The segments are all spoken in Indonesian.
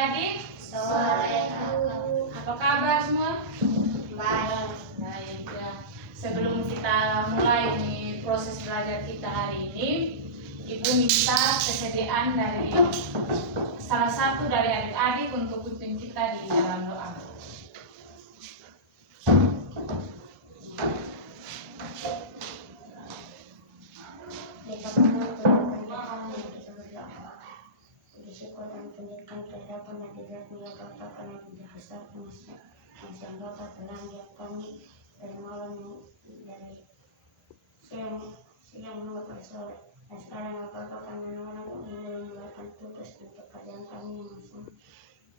adik-adik? Sore, Bu. Apa kabar semua? Baik. Baik ya. Sebelum kita mulai nih proses belajar kita hari ini, Ibu minta kesediaan dari salah satu dari adik-adik untuk pimpin kita di dalam doa. Syukur dan pendidikan terhadap pendidikan ya Bapak karena tidak besar yang Bapak telah lihat kami dari malam dari siang menuju sore dan sekarang ya Bapak kami menolak mengeluarkan tugas untuk pekerjaan kami yang masing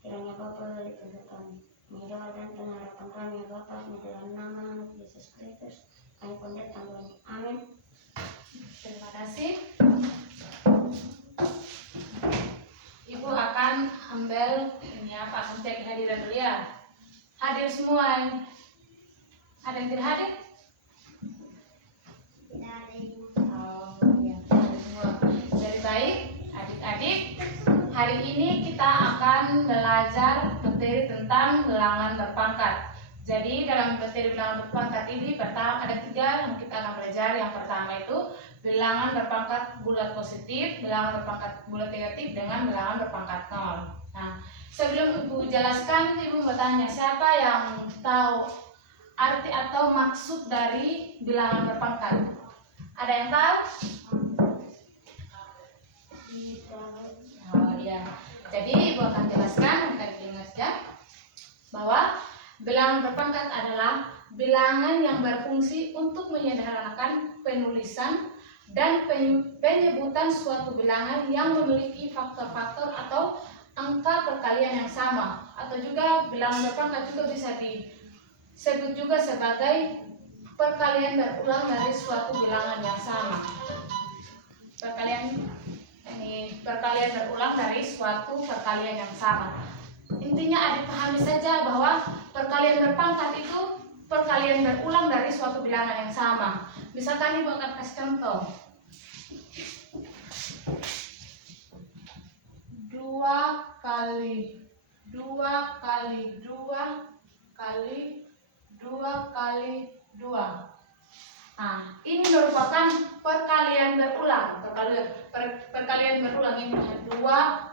kiranya Bapak beri pada kami mendoa dan pengharapan kami ya Bapak di dalam nama anak Yesus Kristus kami pendeta kami amin. Terima kasih. Ibu akan ambil ini apa? Akan cek kehadiran dulu ya. Hadir semua. Ada yang tidak hadir? Tidak ada Ibu. Oh iya, hadir semua. Jadi baik, adik-adik. Hari ini kita akan belajar materi tentang bilangan berpangkat. Jadi dalam materi bilangan berpangkat ini pertama ada 3 yang kita akan belajar. Yang pertama itu bilangan berpangkat bulat positif, bilangan berpangkat bulat negatif, dengan bilangan berpangkat 0. Nah, sebelum Ibu jelaskan, Ibu bertanya siapa yang tahu arti atau maksud dari bilangan berpangkat? Ada yang tahu? Oh iya. Jadi Ibu akan jelaskan, kita ingat ya, bahwa bilangan berpangkat adalah bilangan yang berfungsi untuk menyederhanakan penulisan dan penyebutan suatu bilangan yang memiliki faktor-faktor atau angka perkalian yang sama, atau juga bilangan berpangkat juga bisa disebut juga sebagai perkalian berulang dari suatu bilangan yang sama. Perkalian berulang dari suatu perkalian yang sama. Intinya adik pahami saja bahwa perkalian berpangkat itu perkalian berulang dari suatu bilangan yang sama. Misalkan Ibu akan kasih contoh. 2 kali 2 kali 2 kali 2 kali 2. Nah, ini merupakan perkalian berulang. Perkalian berulang ini 2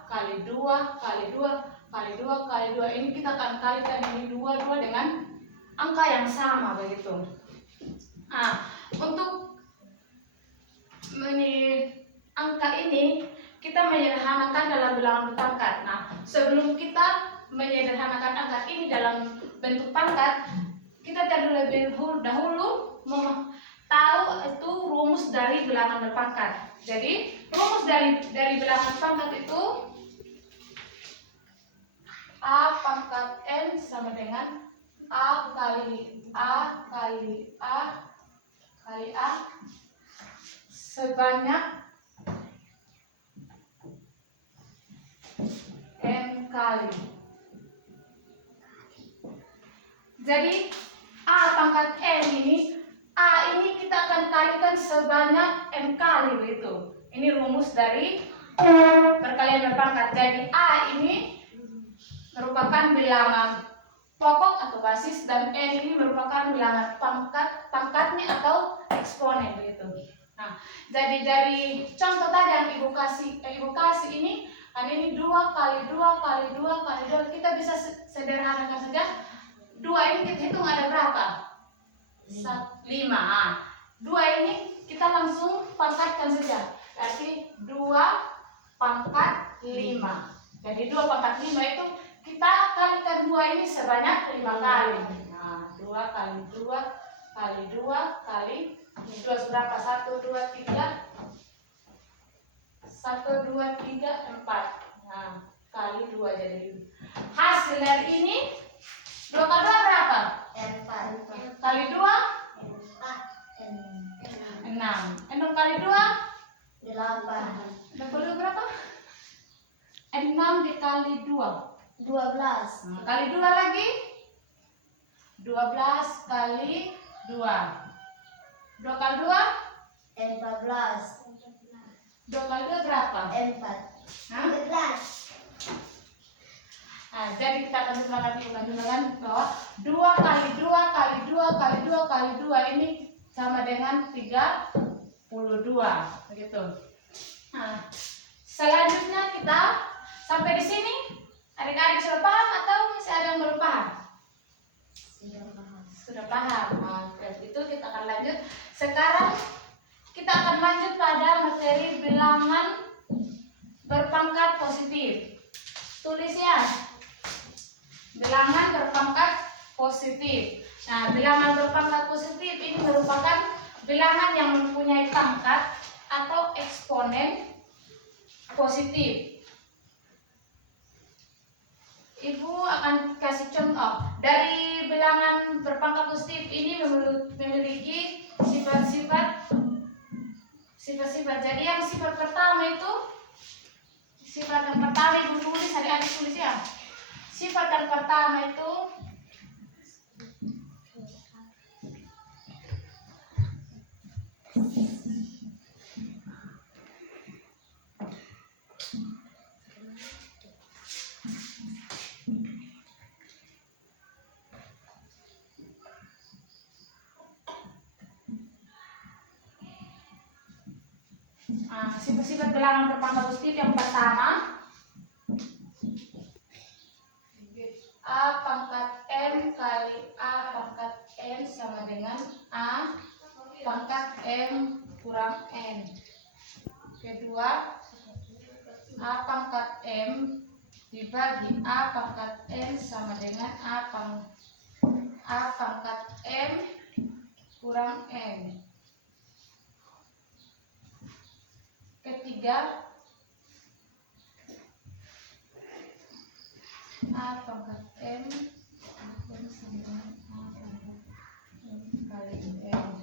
kali 2 kali 2 kali 2 kali 2. Ini kita akan kalikan ini 2 dengan angka yang sama begitu. Nah, untuk angka ini kita menyederhanakan dalam bilangan berpangkat. Nah, sebelum kita menyederhanakan angka ini dalam bentuk pangkat, kita terlebih dahulu tahu itu rumus dari bilangan berpangkat. Jadi, rumus dari bilangan berpangkat itu A pangkat N sama dengan A kali A kali A kali A sebanyak N kali. Jadi A pangkat N ini, A ini kita akan kalikan sebanyak N kali begitu. Ini rumus dari perkalian berpangkat. Jadi A ini merupakan bilangan pokok atau basis dan N ini merupakan bilangan pangkatnya atau eksponen begitu. Nah, jadi dari contoh tadi yang Ibu kasih ini, kan ini 2 kali 2 kali 2 kali 2, kita bisa sederhanakan saja. 2 ini kita hitung ada berapa? 5. 2 ini kita langsung pangkatkan saja. Berarti 2 pangkat 5. Jadi 2 pangkat 5 itu kita kalikan 2 ini sebanyak 5 kali. Nah, 2 kali 2 kali 2 kali 2 berapa? 1, 2, 3. 1, 2, 3, 4. Nah, kali 2 jadi. Hasil dari ini 2 kali 2 berapa? 4. Kali 2? 6. 6 kali 2? 8. 62 berapa? 6 dikali 2. 12. Nah, kali 2 lagi 12 kali 2. 2 kali 2 14. 2 kali 2 berapa? 4. Hah? 14. Nah, jadi kita akan jumlahkan bahwa 2 kali 2 kali 2 kali 2 kali 2 ini sama dengan 32. Begitu. Nah, selanjutnya kita sampai di sini. Adik-adik sudah paham atau masih ada yang belum paham? Sudah paham. Nah, itu kita akan lanjut. Sekarang kita akan lanjut pada materi bilangan berpangkat positif. Tulis ya. Bilangan berpangkat positif. Nah, bilangan berpangkat positif ini merupakan bilangan yang mempunyai pangkat atau eksponen positif. Ibu akan kasih contoh. Dari bilangan berpangkat positif ini memiliki sifat-sifat. Jadi yang sifat pertama itu, sifat yang pertama ibu tulis, adik-adik tulis ya. Sifat yang pertama itu sifat-sifat bilangan berpangkat positif yang pertama, A pangkat M kali A pangkat N sama dengan A pangkat M kurang N. Kedua, A pangkat M dibagi A pangkat N sama dengan A pangkat M kurang N. Ketiga, A pangkat M sama dengan A pangkat M kali N.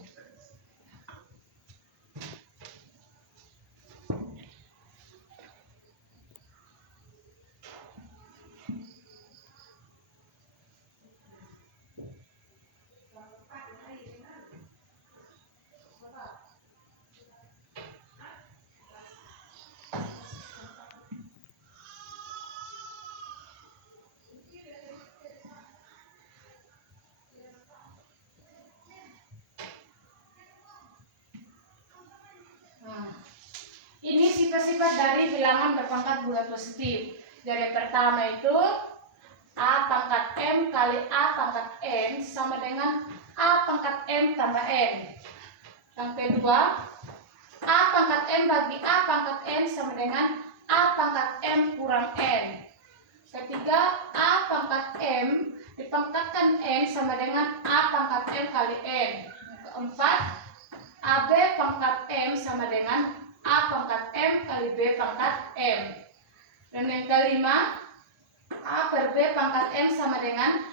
Ini sifat-sifat dari bilangan berpangkat bulat positif. Jadi pertama itu A pangkat M kali A pangkat N sama dengan A pangkat M tambah N. Yang kedua, A pangkat M bagi A pangkat N sama dengan A pangkat M kurang N. Ketiga, A pangkat M dipangkatkan N sama dengan A pangkat M kali N. Keempat, AB pangkat M sama dengan A pangkat M kali B pangkat M. Dan yang kelima, A per B pangkat M sama dengan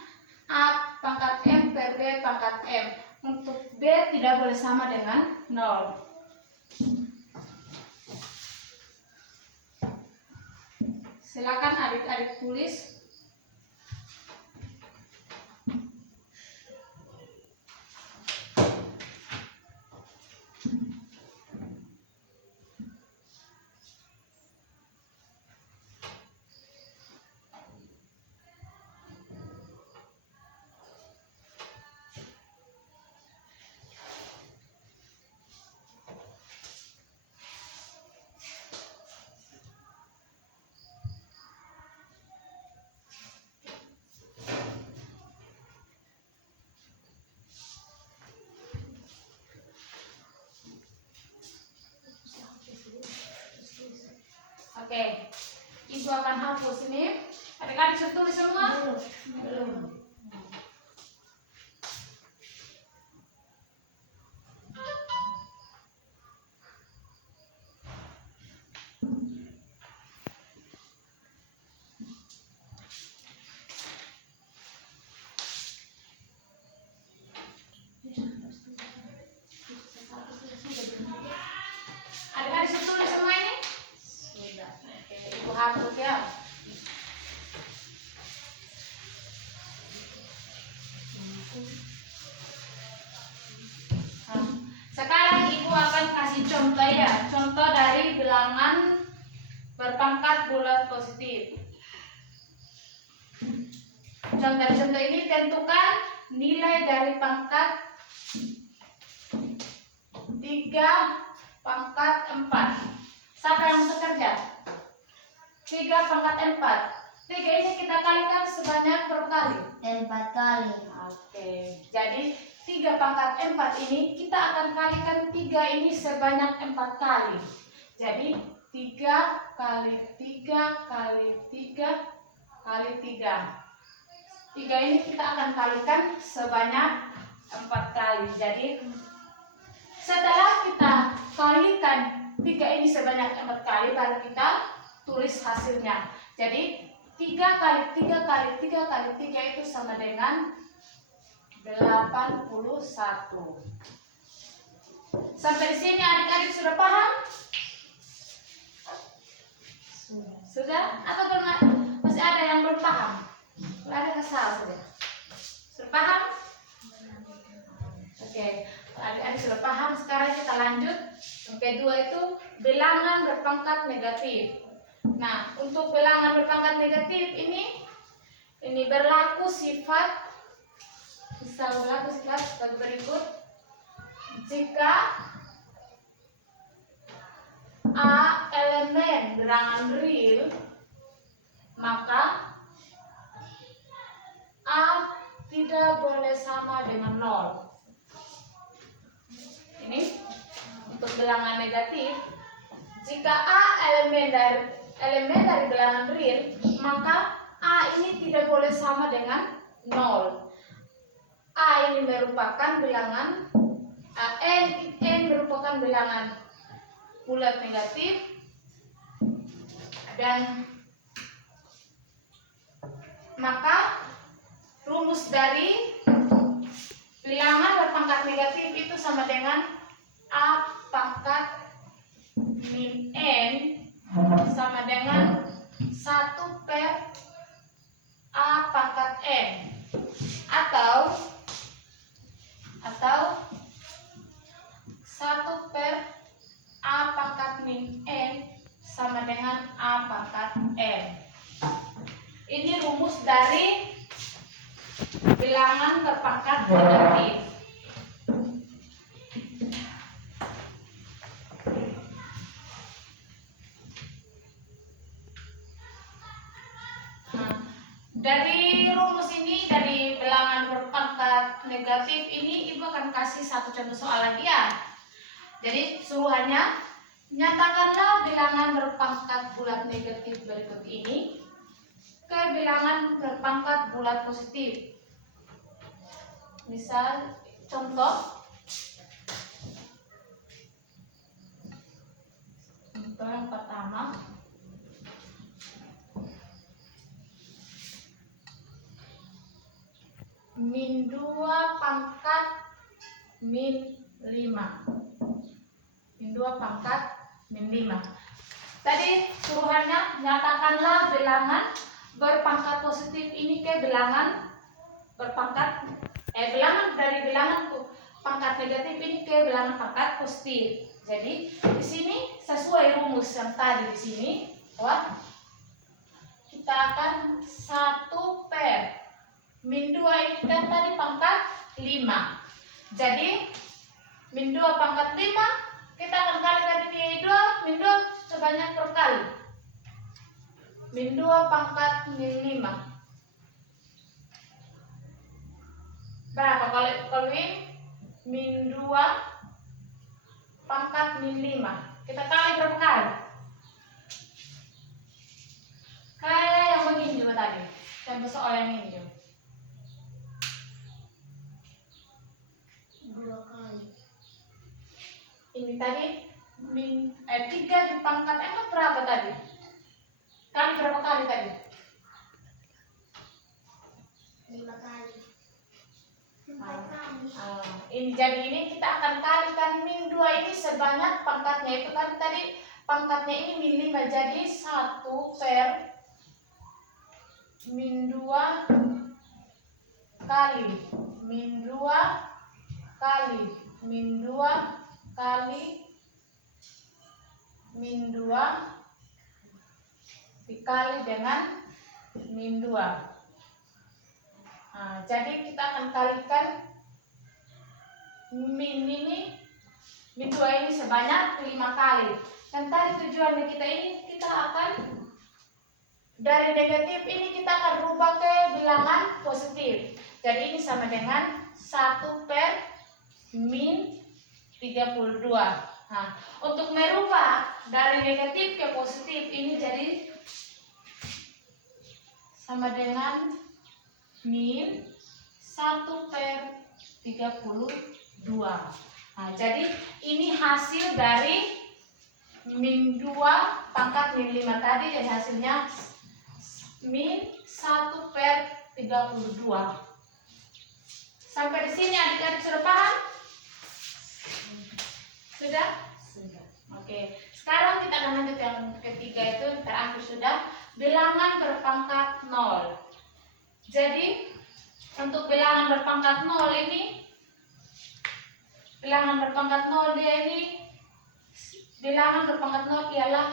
A pangkat M per B pangkat M. Untuk B tidak boleh sama dengan 0. Silakan adik-adik tulis. Oke, ibu akan hapus ini. Adik-adik sudah tulis semua? Belum. Adik-adik sudah tulis semua ini? Sudah. Oke, ibu hapus ya. Contoh ini tentukan nilai dari pangkat 3 pangkat 4. Siapa yang bekerja? 3 pangkat 4. 3 ini kita kalikan sebanyak berapa kali? 4 kali. Oke, jadi 3 pangkat 4 ini kita akan kalikan 3 ini sebanyak 4 kali. Jadi 3 kali 3 kali 3 kali 3. 3 ini kita akan kalikan sebanyak 4 kali. Jadi setelah kita kalikan 3 ini sebanyak 4 kali, baru kita tulis hasilnya. Jadi 3 kali 3 kali 3 kali 3 itu sama dengan 81. Sampai di sini adik-adik sudah paham? Sudah? Atau belum? Masih ada yang belum paham? Ada yang salah sudah? Sudah paham? Oke, adik-adik sudah paham. Sekarang kita lanjut. Yang kedua itu bilangan berpangkat negatif. Nah, untuk bilangan berpangkat negatif ini berlaku sifat sebagai berikut. Jika A elemen bilangan real, maka A tidak boleh sama dengan 0. Ini untuk bilangan negatif. Jika A elemen dari bilangan real, maka A ini tidak boleh sama dengan 0. A ini merupakan bilangan N merupakan bilangan bulat negatif, dan maka rumus dari bilangan berpangkat negatif itu sama dengan A pangkat min N sama dengan 1 per A pangkat N, atau 1 per A pangkat min N sama dengan A pangkat N. Ini rumus dari bilangan berpangkat negatif. Nah, dari rumus ini, dari bilangan berpangkat negatif ini, Ibu akan kasih satu contoh soal lagi ya. Jadi suruhannya, nyatakanlah bilangan berpangkat bulat negatif berikut ini ke bilangan berpangkat bulat positif. Misal contoh yang pertama, min 2 pangkat min 5. Min 2 pangkat min 5. Tadi suruhannya nyatakanlah bilangan berpangkat positif ini ke bilangan berpangkat bilangan dari bilangan pangkat negatif ini ke bilangan pangkat positif. Jadi di sini sesuai rumus yang tadi di sini, kita akan 1 per min 2 ini kan tadi pangkat 5. Jadi min 2 pangkat 5 kita akan kalikan ini 2, min 2 sebanyak berapa kali? Min 2 pangkat min 5. Berapa kalau ini? Min 2 pangkat min 5. Kita kali berapa kali? Kayak yang begini juga tadi. Contoh soal yang ini juga. 2 kali. Ini tadi min 3 dipangkat 4 berapa tadi? Kali berapa kali tadi? 5 kali. 4 kali. Ini jadi ini kita akan kalikan min 2 ini sebanyak pangkatnya itu kan tadi pangkatnya ini min 5, jadi 1 per min 2 kali min 2 kali min 2 kali min 2 dikali dengan min 2. Nah, jadi kita akan kalikan min min 2 ini sebanyak 5 kali. Dan tadi tujuannya kita ini, kita akan dari negatif ini kita akan rubah ke bilangan positif. Jadi ini sama dengan 1 per min 32. Nah, untuk merubah dari negatif ke positif ini jadi sama dengan min 1 per 32. Nah, jadi ini hasil dari min 2 pangkat min 5 tadi, jadi hasilnya min 1 per 32. Sampai di sini adik-adik sudah paham? Sudah? Sudah. Oke. Sekarang kita akan lanjut yang ketiga, itu terakhir sudah, bilangan berpangkat 0. Jadi untuk bilangan berpangkat 0 ini, bilangan berpangkat 0 dia ini, bilangan berpangkat 0 ialah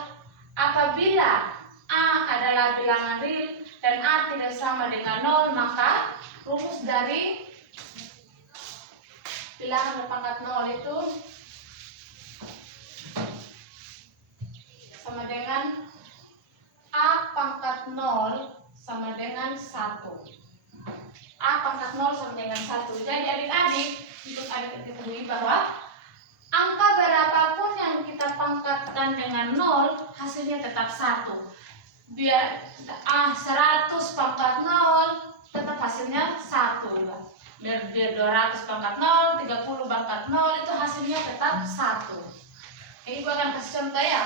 apabila A adalah bilangan real dan A tidak sama dengan 0, maka rumus dari bilangan berpangkat 0 itu sama dengan A pangkat 0 sama dengan 1. A pangkat 0 sama dengan 1. Jadi adik-adik, untuk adik-adik ketahui bahwa angka berapapun yang kita pangkatkan dengan 0, hasilnya tetap 1. Biar 100 pangkat 0, tetap hasilnya 1. Biar 200 pangkat 0, 30 pangkat 0, itu hasilnya tetap 1. Ibu akan kasih contoh ya.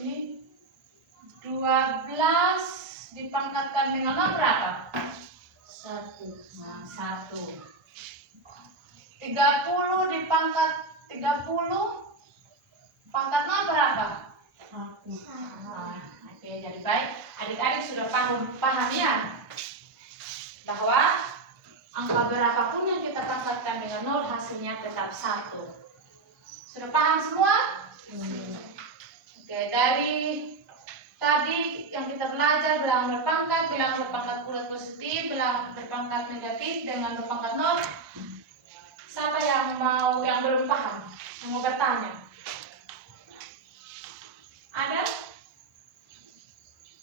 Ini 12 dipangkatkan dengan 0 berapa? 1. Nah, 1. 30 dipangkat 30 pangkat 0 berapa? 1. Nah, oke, jadi baik. Adik-adik sudah paham ya bahwa angka berapapun yang kita pangkatkan dengan 0, hasilnya tetap 1. Sudah paham semua? Oke, dari tadi yang kita belajar bilangan berpangkat bulat positif, bilangan berpangkat negatif dengan berpangkat 0. Siapa yang belum paham, yang mau bertanya? Ada?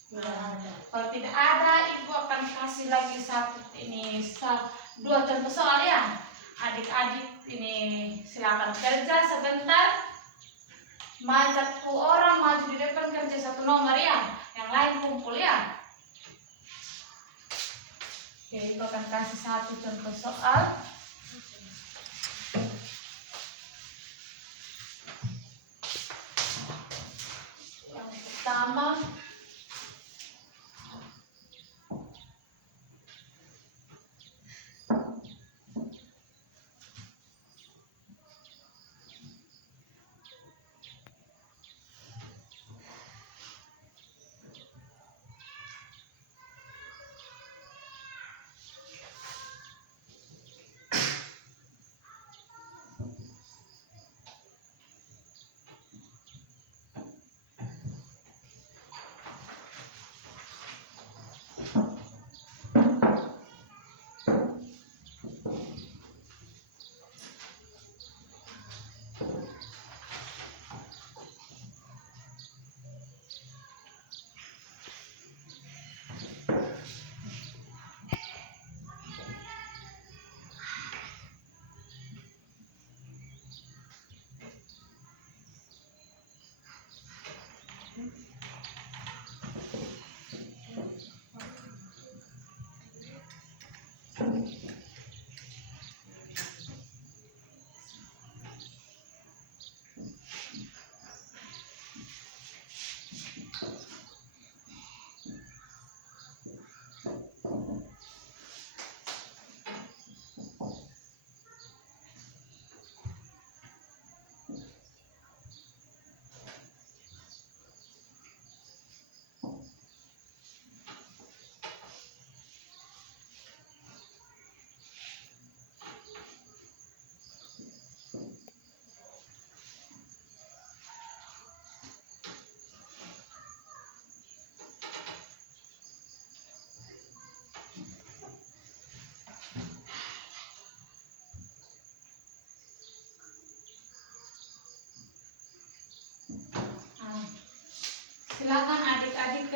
Tidak ada. Kalau tidak ada, ibu akan kasih lagi dua contoh soal ya. Adik-adik ini silakan kerja sebentar. Satu orang maju di depan kerja 1 nomor ya, yang lain kumpul ya. Oke, ibu akan kasih 1 contoh soal. Yang pertama,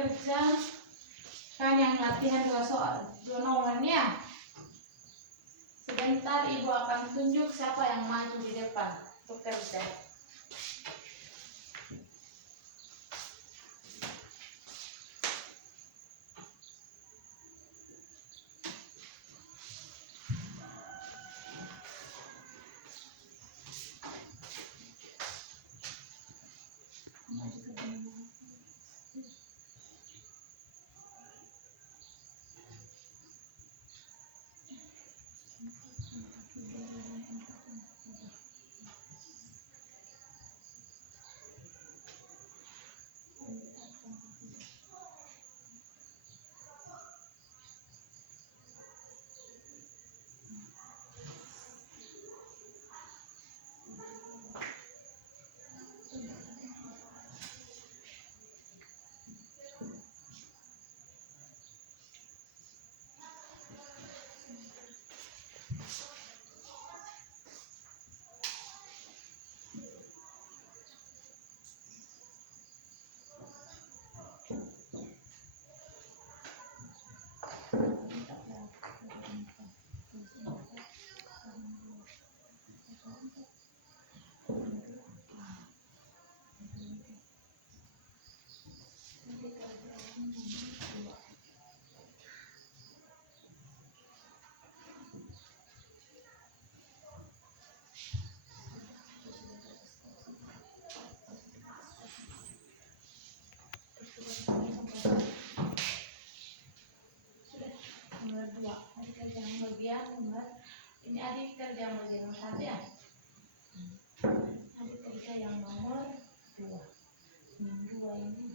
kerja kan yang latihan 2 nomornya. Sebentar ibu akan tunjuk siapa yang maju di depan untuk kerja. Nomor 2, adik kerja yang bagian nomor ini adik kerja yang bagian nomor 1 ya. Adik kerja yang nomor 2. Ini 2 ini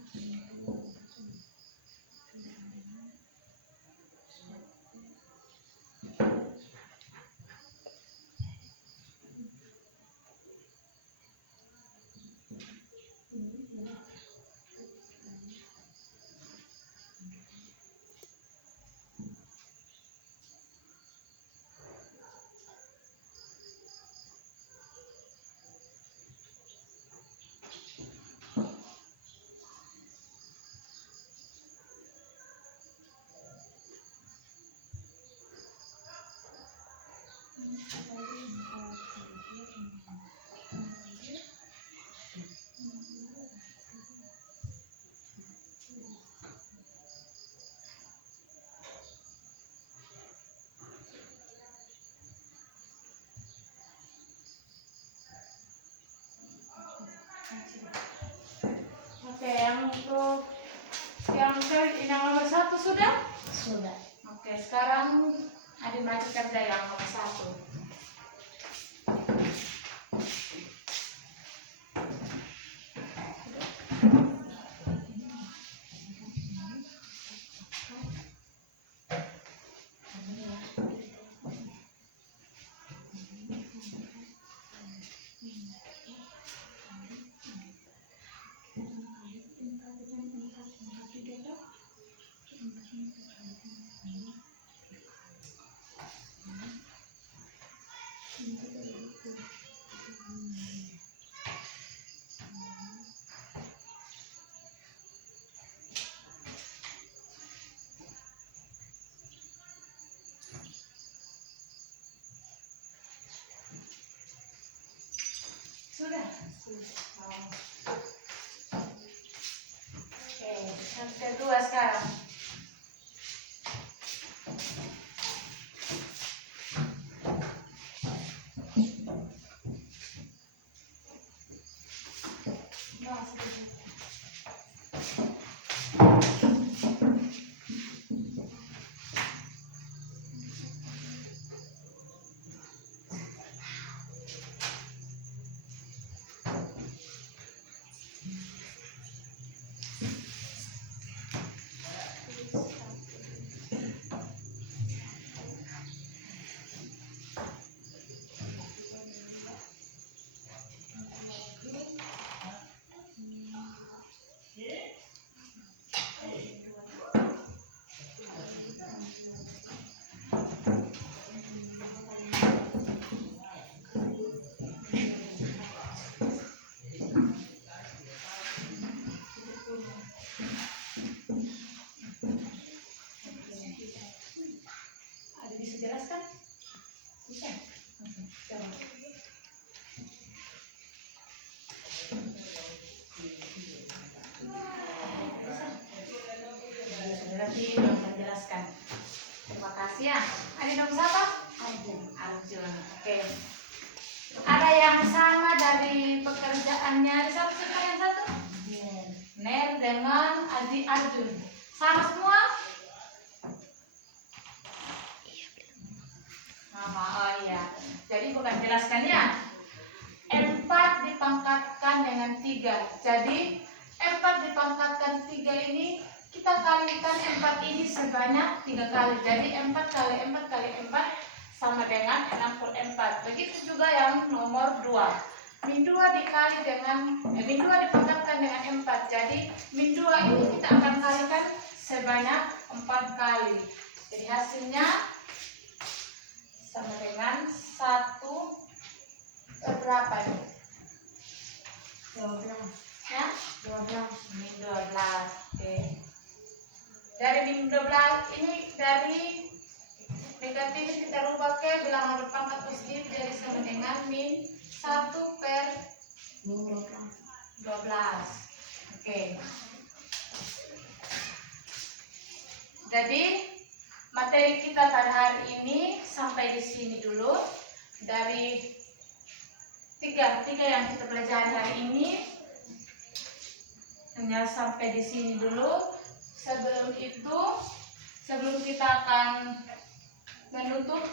2. Oke, yang untuk yang nomor 1 sudah? Sudah. Oke, sekarang adik maju kerja yang nomor 1. Sudah. Oke, yang kedua sekarang. Dengan sama dari pekerjaannya satu yang satu. Ner dengan Adi Arjun. Sama semua? Sama, oh iya. Jadi bukan jelaskan ya. 4 dipangkatkan dengan 3. Jadi 4 dipangkatkan 3 ini kita kalikan 4 ini sebanyak 3 kali. Jadi 4 kali 4 kali 4 sama dengan 64. Begitu juga yang nomor 2. Min 2 dikali dengan min 2 dipangkatkan dengan 4. Jadi min 2 ini kita akan kalikan sebanyak 4 kali. Jadi hasilnya sama dengan 1 berapa nih? 12. Ya? 12. Min 12. Oke. Dari min 12 ini dari negatif kita rubah ke bilangan berpangkat positif, jadi sama dengan min 1 per Min 12. Oke. Jadi materi kita pada hari ini sampai di sini dulu. Dari tiga yang kita pelajari hari ini hanya sampai di sini dulu. Sebelum kita akan menutup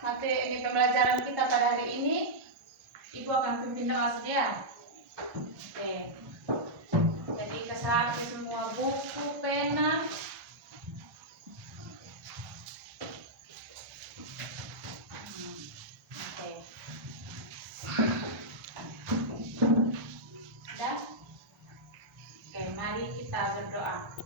materi ini pembelajaran kita pada hari ini, Ibu akan pimpin doa saja. Oke. Jadi kesalahan semua buku, pena. Oke. Sudah? Oke, mari kita berdoa.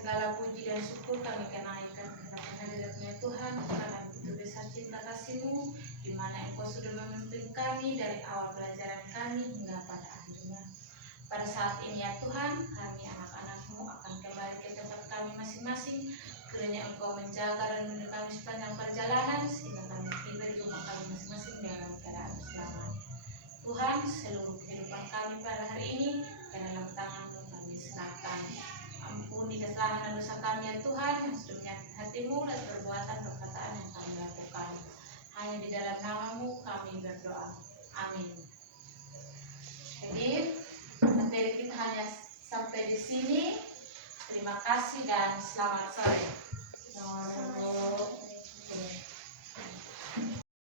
Segala puji dan syukur kami kenaikan kepada hadiratnya Tuhan, karena begitu besar cinta kasih-Mu, di mana Engkau sudah memimpin kami dari awal pelajaran kami hingga pada akhirnya. Pada saat ini ya Tuhan, kami anak-anak-Mu akan kembali ke tempat kami masing-masing. Kiranya Engkau menjaga dan menemani kami sepanjang perjalanan, sehingga kami tiba di rumah kami masing-masing dalam keadaan selamat. Tuhan, seluruh kehidupan kami pada hari ini ke dalam tangan-Mu kami serahkan. Ampuni kesalahan dan dosa kami ya Tuhan, yang sudah menyakiti hati-Mu dan perbuatan perkataan yang kami lakukan. Hanya di dalam nama-Mu kami berdoa. Amin. Jadi materi kita hanya sampai di sini. Terima kasih dan selamat sore. Selamat.